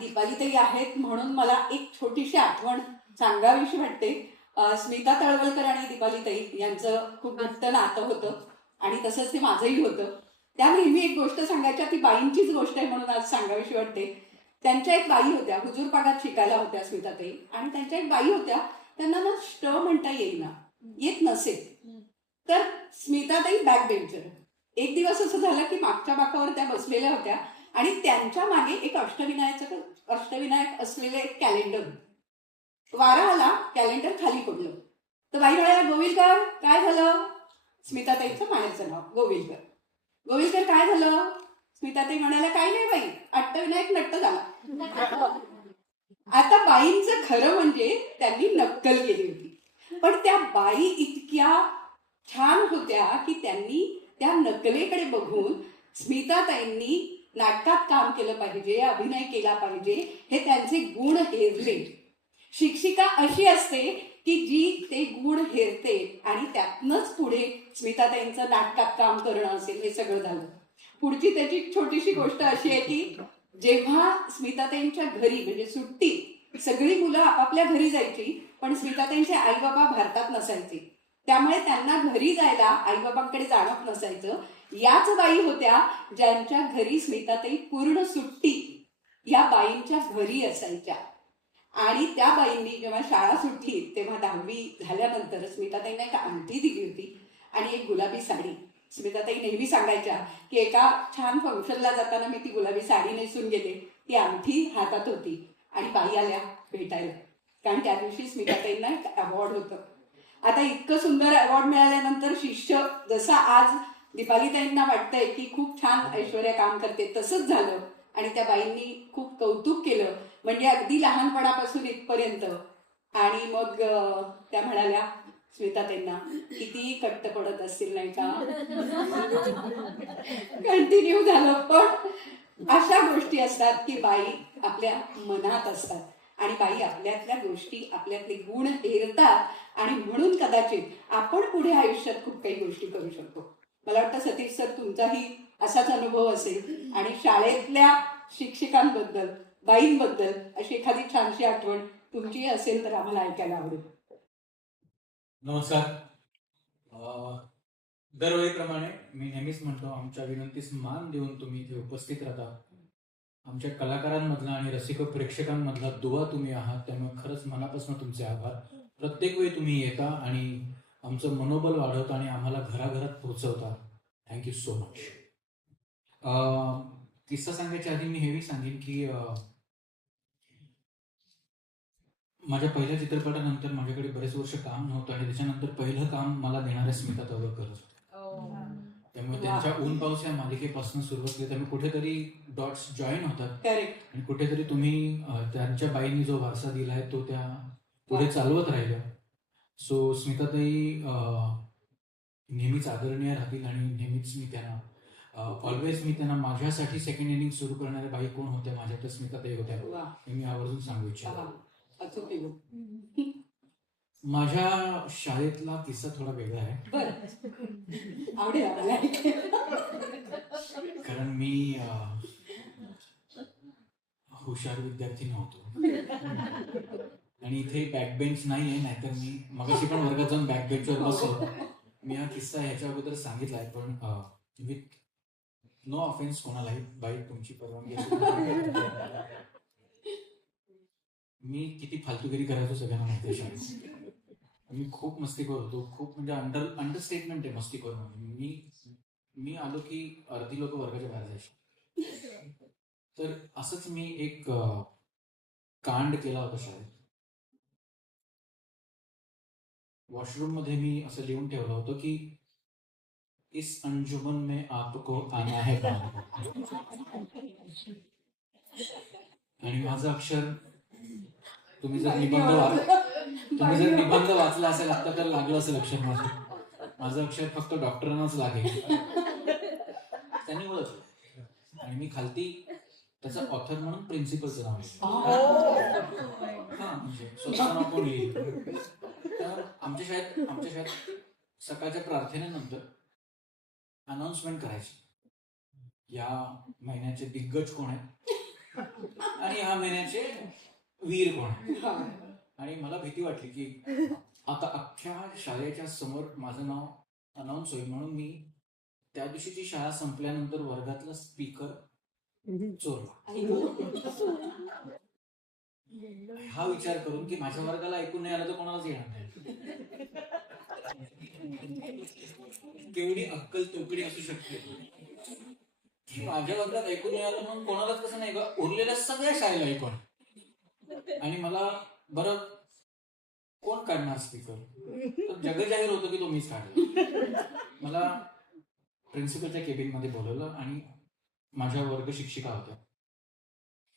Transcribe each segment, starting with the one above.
दीपालीताई आहेत म्हणून मला एक छोटीशी आठवण सांगावीशी वाटते. स्मिता तळवलकर आणि दीपालीताई यांचं खूप घट्ट नातं होतं आणि तसंच ते माझंही होतं. त्या नेहमी एक गोष्ट सांगायच्या, ती बाईंचीच गोष्ट आहे म्हणून आज सांगावीशी वाटते. त्यांच्या एक बाई होत्या, हुजूर पागात शिकायला होत्या स्मिताताई, आणि त्यांच्या एक बाई होत्या, त्यांना ना ष्ट म्हणता येत नसे. तर स्मिताताई बॅक बेंचर. एक दिवस असं झालं की मागच्या बाकावर त्या बसलेल्या होत्या आणि त्यांच्या मागे एक अष्टविनायक असलेलं एक कॅलेंडर. वारा आला, कॅलेंडर खाली पडलं. तर बाई म्हणाल्या, गोविलकर काय झालं? स्मिताताईचं माहेरचं नाव गोविलकर. गोविलकर काय झालं? स्मिताताई म्हणाल्या, काही नाही बाई, अष्टविनायक नट्ट झाला. आता बाईंचं खरं म्हणजे त्यांनी नक्कल केली होती, पण त्या बाई इतक्या छान होत्या की त्यांनी त्या नकलेकडे बघून स्मिताताईंनी नाटकात काम केलं पाहिजे, अभिनय केला पाहिजे, हे त्यांचे गुण हेरले. शिक्षिका अशी असते की जी ते गुण हेरते आणि त्यातनंच पुढे स्मिताताईंचं नाटकात काम करणं असेल हे सगळं झालं. पुढची त्याची छोटीशी गोष्ट अशी आहे की जेव्हा स्मिताताईंच्या घरी म्हणजे सुट्टी, सगळी मुलं आपापल्या घरी जायची, पण स्मिताताईंचे आई बाबा भारतात नसायचे, त्यामुळे त्यांना घरी जायला आईबाबांकडे जाणं नसायचं. याच बाई होत्या ज्यांच्या घरी स्मिताताई पूर्ण सुट्टी या बाईंच्या घरी असायच्या. आणि त्या बाईंनी जेव्हा शाळा सुटली तेव्हा 10वी झाल्यानंतर स्मिताताईंना एक अंगठी दिली होती आणि एक गुलाबी साडी. स्मिताताई नेहमी सांगायच्या की एका छान फंक्शनला जाताना मी ती गुलाबी साडी नेसून गेले, ती अंगठी हातात होती आणि बाई आल्या भेटायला, कारण त्या दिवशी स्मिताताईंना एक अवॉर्ड होतं. आता इतकं सुंदर अवॉर्ड मिळाल्यानंतर शिष्य जसा आज दीपालीताईंना वाटतंय की खूप छान ऐश्वर्या काम करते, तसंच झालं आणि त्या बाईंनी खूप कौतुक केलं, म्हणजे अगदी लहानपणापासून इथपर्यंत. आणि मग त्या म्हणाल्या स्मिताताईंना, कितीही कट्ट पडत असतील नाही का, कंटिन्यू झालं. पण अशा गोष्टी असतात की बाई आपल्या मनात असतात आणि बाई आपल्यातल्या गोष्टी, आपल्यातले गुण हेरतात आणि म्हणून कदाचित आपण पुढे आयुष्यात खूप काही गोष्टी करू शकतो. मला वाटतं सतीश सर तुमचाही असाच अनुभव असेल आणि शाळेतल्या शिक्षकांबद्दल, बाईंबद्दल अशी एखादी छानशी आठवण तुमची असेल तर आम्हाला ऐकायला आवडेल. नमस्कार. दरवेळीप्रमाणे मी नेहमीच म्हणतो, आमच्या विनंतीस मान देऊन तुम्ही इथे उपस्थित राहता. आमच्या कलाकारांमधला आणि रसिक प्रेक्षकांमधला दुवा तुम्ही आहात, त्यामुळे खरंच मनापासून तुमचे आभार. प्रत्येक वेळी तुम्ही येता आणि आमचं मनोबल वाढवता आणि आम्हाला घराघरात पोहोचवता. Thank you so much. किस्सा सांगायच्या आधी मी हेही सांगेन की माझ्या पहिल्या चित्रपटानंतर माझ्याकडे बरेच वर्ष काम नव्हतं आणि त्याच्यानंतर पहिलं काम मला देणाऱ्या स्मिता तळवलकर होत्या. त्यामुळे त्यांच्या ऊन पाऊस या मालिकेपासून सुरुवात केली, त्यामुळे कुठेतरी डॉट्स जॉईन होतात आणि कुठेतरी तुम्ही त्यांच्या बाईंनी जो वारसा दिलाय तो त्या पुढे चालवत राहिलं. सो स्मिताताई नेहमीच आदरणीय राहतील आणि नेहमीच मी त्यांना ऑलवेज मी त्यांना माझ्यासाठी सेकंड इनिंग सुरू करणाऱ्या बाई कोण होत्या, माझ्या तर स्मिताताई होत्या हे मी आवर्जून सांगू इच्छितो. माझ्या शाळेतला किस्सा थोडा वेगळा आहे, कारण मी हुशार विद्यार्थी नव्हतो आणि इथे बॅक बेंच नाहीये, नाहीतर मी मगाशी पण वर्गात जाऊन बॅक बेंचवर बसलो. मी हा किस्सा ह्याच्या अगोदर सांगितलाय, पण विथ नो ऑफेन्स कोणालाही, बाई तुमची परवानगी मी किती फालतूगिरी करायचो सगळ्यांना माहिती आहे. शाळेत मी खूप मस्ती करतो, खूप म्हणजे अंडरस्टेटमेंट आहे मस्ती करून. मी आलो की अर्धी लोक वर्गाच्या बाहेर जायची. तर असंच मी एक कांड केला होता शाळेत. वॉशरूम मध्ये मी असं लिहून ठेवलं होतं की इस अंजुमन में आपको आना है का, आणि माझं अक्षर तुम्ही जर निबंध वाचला असेल आता तर लागलं असेल अक्षर माझं अक्षर फक्त डॉक्टरांनाच लागेल, त्यांनी ओळखलं आणि मी खालती त्याचा ऑथर म्हणून प्रिन्सिपलचं नाव म्हणजे स्वतःचं नाव कोण येईल. तर आमच्या शाळेत सकाळच्या प्रार्थनेनंतर अनाउन्समेंट करायची, या महिन्याचे दिग्गज कोण आहेत आणि ह्या महिन्याचे वीर कोण आहे. आणि मला भीती वाटली की आता अख्ख्या शाळेच्या समोर माझं नाव अनाऊन्स होईल, म्हणून मी त्या दिवशीची शाळा संपल्यानंतर वर्गातला स्पीकर चोरला. हा विचार करून की माझ्या वर्गाला ऐकून नाही आलं तर कोणालाच येणार नाही. केवढी अक्कल तोकडी असू शकते की माझ्या वर्गात ऐकून नाही आलं म्हणून कोणालाच कसं नाही का, उरलेल्या सगळ्या शाळेला ऐकून. आणि मला बरं कोण काढणार स्पीकर, तर जगजाहीर होतं की तो मीच काढला. मला प्रिन्सिपलच्या केबिन मध्ये बोलवलं आणि माझ्या वर्ग शिक्षिका होत्या.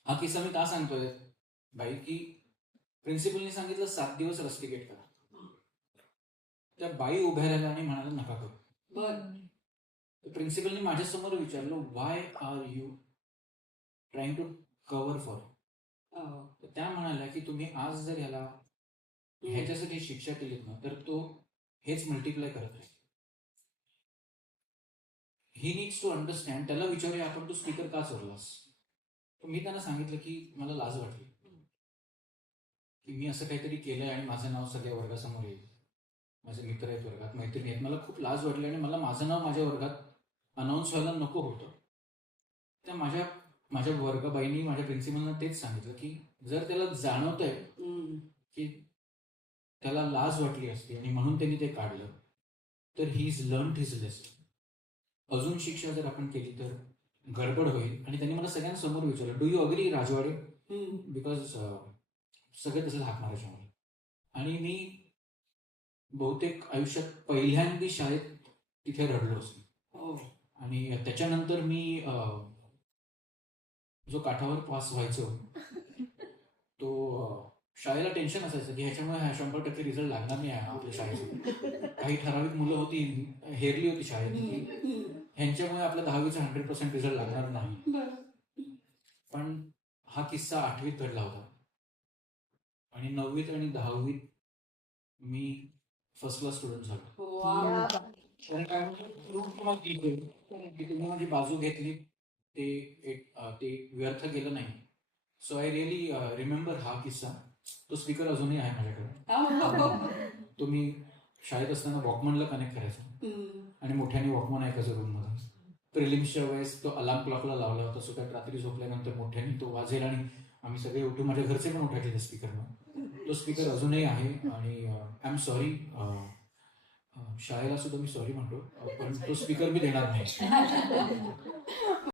हा किस्सा मी का सांगतोय बाई, की प्रिन्सिपलने सांगितलं 7 दिवस रस्टिकेट करा. त्या बाई उभ्या राहिल्या आणि म्हणाला नका करू. प्रिन्सिपलने माझ्या समोर विचारलं, why are you trying to cover for. त्या म्हणाल्या की तुम्ही आज जर ह्याच्यासाठी शिक्षा केलीत ना तर तो हेच मल्टिप्लाय करत आहे. He needs to understand. त्याला विचारूया आपण तू स्पीकर का चोरलास. मी त्यांना सांगितलं की मला लाज वाटली की मी असं काहीतरी केलंय आणि माझं नाव सगळ्या वर्गासमोर येईल. माझे मित्र आहेत वर्गात, मैत्रिणी आहेत, मला खूप लाज वाटली आणि मला माझं नाव माझ्या वर्गात अनाऊन्स व्हायला नको होतं. त्या माझ्या वर्गबाईंनी माझ्या प्रिन्सिपलना तेच सांगितलं की जर त्याला जाणवतंय की त्याला लाज वाटली असती आणि म्हणून त्यांनी ते काढलं, तर he is learned his lesson. अजून शिक्षा जर आपण केली तर गडबड होईल. आणि त्यांनी मला सगळ्यांसमोर विचारलं, do you agree Rajwade, because सगळे तसंच हाक मारायचे मला. आणि मी बहुतेक आयुष्यात पहिल्यांदा शाळेत तिथे रडलो असेल. आणि त्याच्यानंतर मी जो काठावर पास व्हायचो तो शाळेला टेन्शन असायचं की ह्याच्यामुळे 100% रिझल्ट लागणार नाही आपल्या शाळेचा. काही ठराविक मुलं होती, हेरली होती शाळेत, की ह्यांच्यामुळे आपल्या 10वीचा 100% रिझल्ट लागणार नाही. पण हा किस्सा 8वीत घडला होता आणि 9वीत आणि 10वीत मी फर्स्ट क्लास स्टुडंट झालो. तुम्ही माझी बाजू घेतली ते व्यर्थ गेलं नाही. सो आय रिअली रिमेंबर हा किस्सा. तो स्पीकर अजूनही आहे माझ्याकडे. तो मी शाळेत असताना वॉकमनला कनेक्ट करायचो आणि मोठ्याने वॉकमन ऐकायचो रूम मध्ये. प्रिलिम्सच्या वेळेस तो अलार्म क्लॉकला लावला होता, सो त्यात रात्री झोपल्यानंतर मोठ्याने तो वाजेल आणि आम्ही सगळे उठून, माझ्या घरचे पण उठायचे त्या स्पीकरवर. तो स्पीकर अजूनही आहे आणि आय एम सॉरी, शाळेला सुद्धा मी सॉरी म्हणतो, पण तो स्पीकर मी देणार नाही.